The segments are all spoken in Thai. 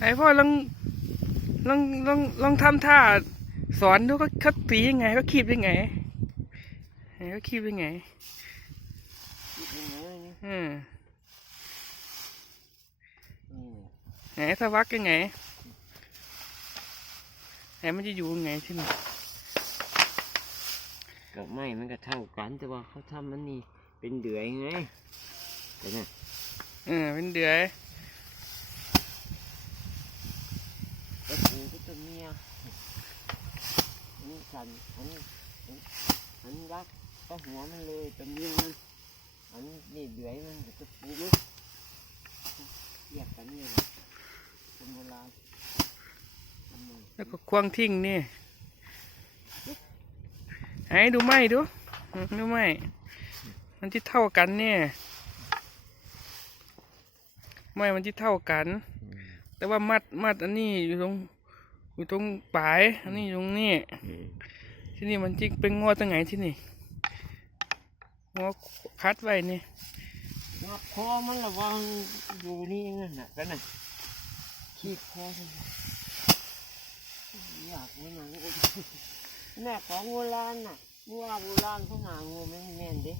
ไอพ่อลองลองลองลองทำท่าสอนดูเขาเขาตียังไงเขาคีบยังไงไหนเขาคีบยังไงคิดยังไงนี่อืมนี่ไหนสวักยังไงไหนมันจะอยู่ยังไงที่นี่กับไม่มันก็เท่ากันแต่ว่าเขาทำมันนี่เป็นเดือยไงแต่เนี่ยเออเป็นเดือย ตัวผู้ก็ตัวเมียอันนี้สันอันนี้อันอันนี้รักก็หัวมันเลยตัวเมียมันอันนี้นี่เดือยมันกับตัวผู้มันเรียกกันเนี่ยคนโบราณแล้วก็ควางทิ้งนี่ไหนดูไหมดู ดูไหมมันที่เท่ากันเนี่ยไม่มันที่เท่ากัน แต่ว่ามัดมัดอันนี้อยู่ตรง อยู่ตรงปลายอันนี้อยู่ตรงนี้ ที่นี่มันจิกเป็นงอตรงไหนที่นี่งอคัดไว้นี่งับคอมันระวังอยู่นี่นั่นน่ะกันน่ะขี้คอมันอยากมันน่ะแม่ของโบราณน่ะงัวโบราณเขาหางูไม่แม่นเด้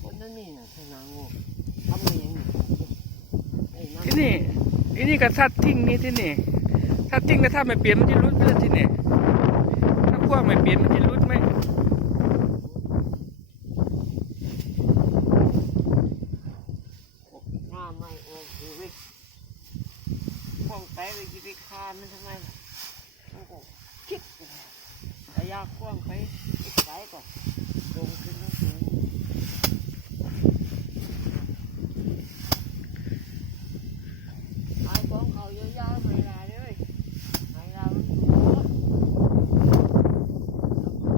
คนนั้นนี่น่ะเขาหางูทำอะไรอย่างนี้ไอ้น้ำที่นี่ที่นี่ก็ทัดทิ้งนี่ที่นี่ ทัดทิ้งแต่ถ้าไม่เปลี่ยนมันจะรุดไปเลยที่นี่ถ้าขั้วไม่เปลี่ยนมันจะรุดไหมหน้าไม่โอ้โหเว้ยป้องไปไปจะไปคานมันทำไมโอ้โหคิดระยะกว้างไปอีกไกลก่อนลงขึ้นสูง ไอ้ของเขาเยอะแยะไม่ได้เลยไม่ได้มันถู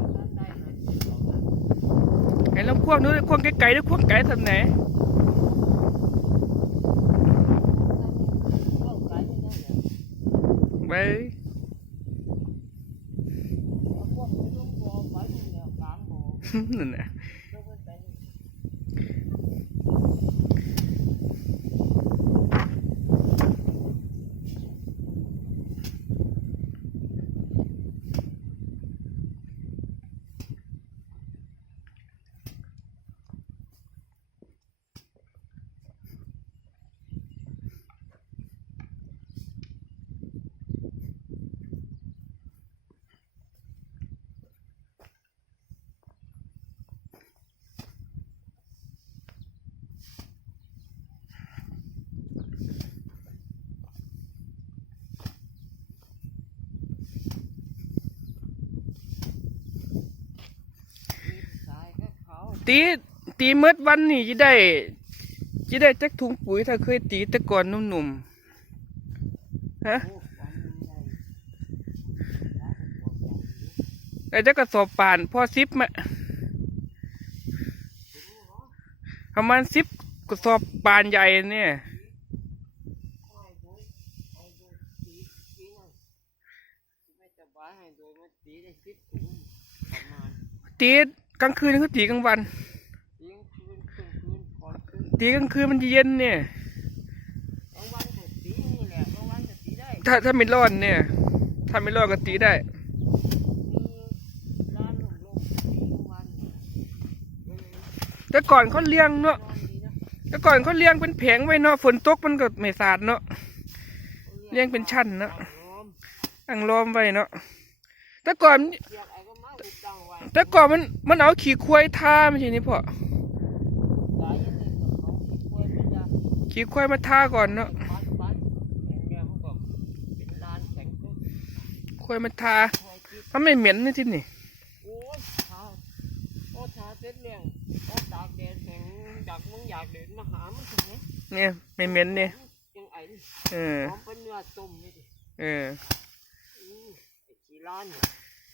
กได้ไหม ไอ้ลองควงดูดิควงไกลๆดูควงไกลทำไหน เข้าไกลไม่ได้เลย ไป พวกมันต้องบ่อไปตรงเนี้ยกลางบ่อ นั่นแหละ ต้องไปไป สายก็เขา ตีตีเมื่อวันนี่จะได้จะได้จักถุงปุ๋ยถ้าเคยตีแต่ก่อนหนุ่มๆฮะโอ้วันใหญ่ไอ้จักกระสอบป่านพอซิปมาประมาณสิบกระสอบป่านใหญ่เนี่ยให้ดูให้ดูตี ตีนั่นไม่สบายให้ดูมันตีได้สิบถุงประมาณตีกลางคืนเขาตีกลางวันเลี้ยงคืนคืนคืนก่อนคืนตีกลางคืนมันจะเย็นเนี่ยบางวันก็ตีนี่แหละบางวันก็ตีได้ถ้าถ้าไม่ร้อนเนี่ย ถ้าไม่ร้อนก็ตีได้มีร้านลมลมตีบางวันเออแต่ก่อนเขาเลี้ยงเนาะนอนดีนะแต่ก่อนเขาเลี้ยงเป็นแผงไว้เนาะฝนตกมันก็ไม่สาดเนาะเลี้ยงเป็นชั้นเนาะล้อมตั้งล้อมไว้เนาะแต่ก่อน แต่ก่อนมันมันเอาขี่ควายทาไม่ใช่นี่พ่อหลายอย่างเลยก็เขาควรมันจะขี่ควายมาทาก่อนเนาะปัดปัดอย่างเงี้ยมันก็เป็นลานแข็งก็ควายมาทาคอยคิดมันไม่เหม็นนี่ที่นี่โอ้ยทาโอ้ทาเสร็จเลี้ยงโอ้ตากแดดแข็งอยากมึงอยากเดินมาหามันถึงไหมเนี่ยไม่เหม็นเนี่ยยังไอ้นี่เออหอมเป็นเนื้อต้มนี่ดิเอ